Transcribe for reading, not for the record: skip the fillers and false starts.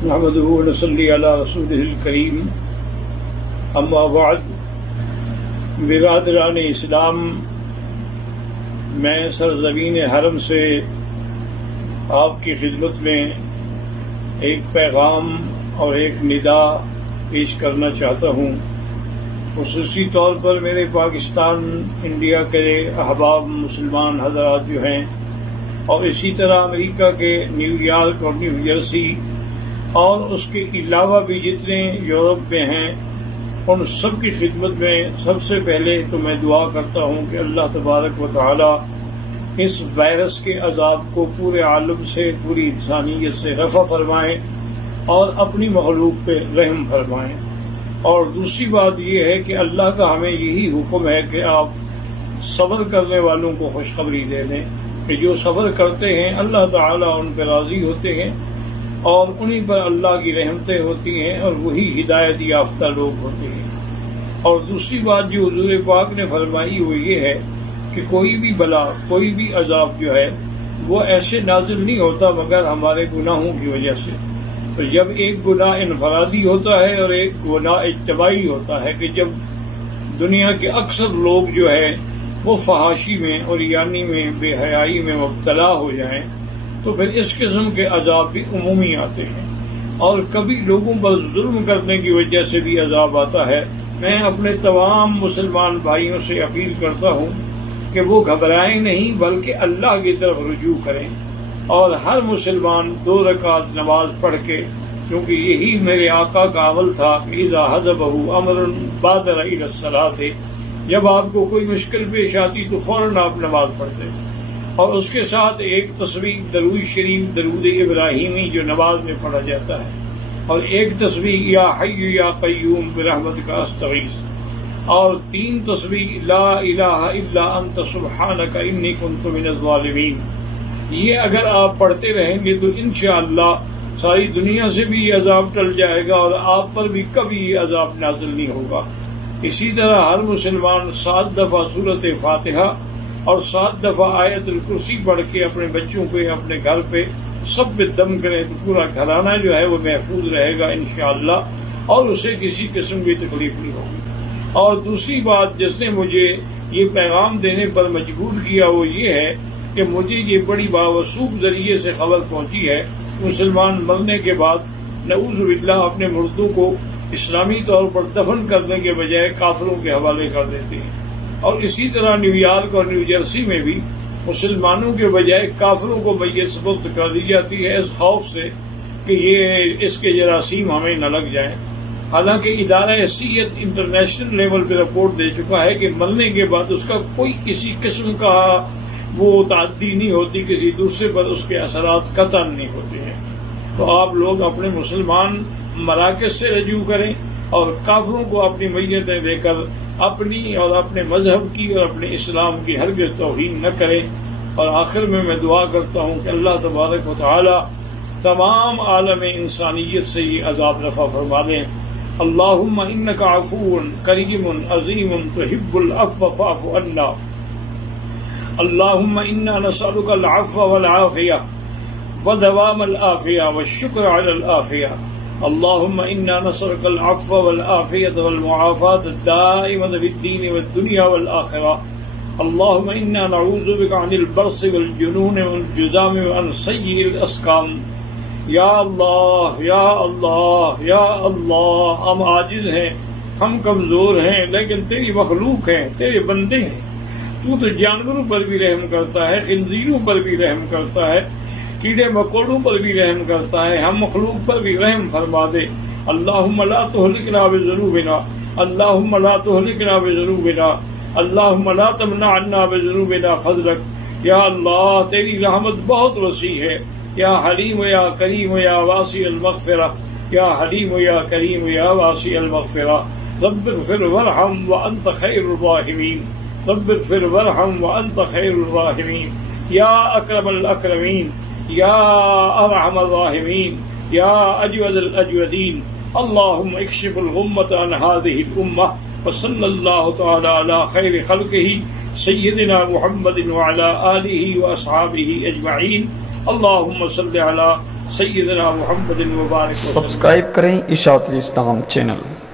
نحمده ونصلي على رسوله الكريم اما بعد. برادران اسلام، میں سرزمین حرم سے آپ کی خدمت میں ایک پیغام اور ایک ندا پیش کرنا چاہتا ہوں. خصوصی طور پر میرے پاکستان انڈیا کے احباب مسلمان حضرات جو ہیں، اور اسی طرح امریکہ کے نیو یارک اور نیو جرسی اور اس کے علاوہ بھی جتنے یورپ میں ہیں، ان سب کی خدمت میں سب سے پہلے تو میں دعا کرتا ہوں کہ اللہ تبارک و تعالی اس وائرس کے عذاب کو پورے عالم سے، پوری انسانیت سے رفع فرمائیں اور اپنی مخلوق پہ رحم فرمائیں. اور دوسری بات یہ ہے کہ اللہ کا ہمیں یہی حکم ہے کہ آپ صبر کرنے والوں کو خوشخبری دے دیں کہ جو صبر کرتے ہیں اللہ تعالیٰ ان پہ راضی ہوتے ہیں اور انہی پر اللہ کی رحمتیں ہوتی ہیں اور وہی ہدایت یافتہ لوگ ہوتے ہیں. اور دوسری بات جو حضور پاک نے فرمائی وہ یہ ہے کہ کوئی بھی بلا، کوئی بھی عذاب جو ہے وہ ایسے نازل نہیں ہوتا مگر ہمارے گناہوں کی وجہ سے. تو جب ایک گناہ انفرادی ہوتا ہے اور ایک گناہ اجتماعی ہوتا ہے کہ جب دنیا کے اکثر لوگ جو ہے وہ فحاشی میں اور یعنی میں بے حیائی میں مبتلا ہو جائیں، تو پھر اس قسم کے عذاب بھی عمومی آتے ہیں. اور کبھی لوگوں پر ظلم کرنے کی وجہ سے بھی عذاب آتا ہے. میں اپنے تمام مسلمان بھائیوں سے اپیل کرتا ہوں کہ وہ گھبرائیں نہیں بلکہ اللہ کی طرف رجوع کریں، اور ہر مسلمان 2 رکعت نماز پڑھ کے، کیونکہ یہی میرے آقا کا عمل تھا کہ اذا حضبہ امر بادر الی الصلاۃ، جب آپ کو کوئی مشکل پیش آتی تو فوراً آپ نماز پڑھتے، اور اس کے ساتھ ایک تسبیح درود شریف، درود ابراہیمی جو نماز میں پڑھا جاتا ہے، اور ایک تسبیح یا حی یا قیوم برحمتک استغیث، اور 3 تسبیح لا الہ الا انت سبحانک انی کنت من الظالمین. یہ اگر آپ پڑھتے رہیں گے تو انشاءاللہ ساری دنیا سے بھی یہ عذاب ٹل جائے گا اور آپ پر بھی کبھی یہ عذاب نازل نہیں ہوگا. اسی طرح ہر مسلمان 7 دفعہ سورۃ فاتحہ اور 7 دفعہ آیت الکرسی پڑھ کے اپنے بچوں پہ، اپنے گھر پہ سب پہ دم کرے تو پورا گھرانہ جو ہے وہ محفوظ رہے گا انشاءاللہ، اور اسے کسی قسم کی تکلیف نہیں ہوگی. اور دوسری بات جس نے مجھے یہ پیغام دینے پر مجبور کیا وہ یہ ہے کہ مجھے یہ بڑی باوثوق ذریعے سے خبر پہنچی ہے، مسلمان مرنے کے بعد نعوذ باللہ اپنے مردوں کو اسلامی طور پر دفن کرنے کے بجائے کافروں کے حوالے کر دیتے ہیں. اور اسی طرح نیو یارک اور نیو جرسی میں بھی مسلمانوں کے بجائے کافروں کو میت سپرد کر دی جاتی ہے، اس خوف سے کہ یہ اس کے جراثیم ہمیں نہ لگ جائیں. حالانکہ ادارہ صحت انٹرنیشنل لیول پہ رپورٹ دے چکا ہے کہ مرنے کے بعد اس کا کوئی کسی قسم کا وہ تعدی نہیں ہوتی، کسی دوسرے پر اس کے اثرات قطعاً نہیں ہوتے ہیں. تو آپ لوگ اپنے مسلمان مراکز سے رجوع کریں اور کافروں کو اپنی میتیں دے کر اپنی اور اپنے مذہب کی اور اپنے اسلام کی ہرگز توہین نہ کریں. اور آخر میں دعا کرتا ہوں کہ اللہ تبارک و تعالی تمام عالم انسانیت سے یہ عذاب رفع فرما دیں. اللہم انک عفو کریم عظیم تحب العفو فاعف عنا. اللہم انا نسألک العفو والعافیہ ودوام العافیہ والشکر علی العافیہ. اللهم إنا نسألك العفو والعافية والمعافاة الدائمة في الدين والدنيا والآخرة. اللهم إنا نعوذ بك عن البرص والجنون والجذام وعن سيء الأسقام. یا اللہ یا اللہ یا اللہ، ہم عاجز ہیں، ہم کمزور ہیں، لیکن تیری مخلوق ہیں، تیرے بندے ہیں. تو جانوروں پر بھی رحم کرتا ہے، خنزیروں پر بھی رحم کرتا ہے، کیڑے مکوڑوں پر بھی رحم کرتا ہے، ہم مخلوق پر بھی رحم فرما دے. اللہم لا تہلکنا بذنوبنا، اللہم لا تہلکنا بذنوبنا، اللہم لا تمنع عنا بذنوبنا فضلک. یا اللہ تیری رحمت بہت وسیع ہے، یا حلیم یا کریم یا واسع المغفرہ، یا حلیم یا کریم یا واسع المغفرہ. رب اغفر وارحم وانت خیر الراحمین، رب اغفر وارحم وانت خیر الراحمین. یا اکرم الاکرمین، یا ارحم الراحمین، یا اجود الاجودین. اللہم اکشف الغمۃ عن هذه الامة وصلی اللہ تعالی علی خیر خلقہ سیدنا محمد وعلی آلہ واصحابہ اجمعین. اللہم صل علی سیدنا محمد مبارک وسلم۔ سبسکرائب کریں اشاعت الاسلام چینل۔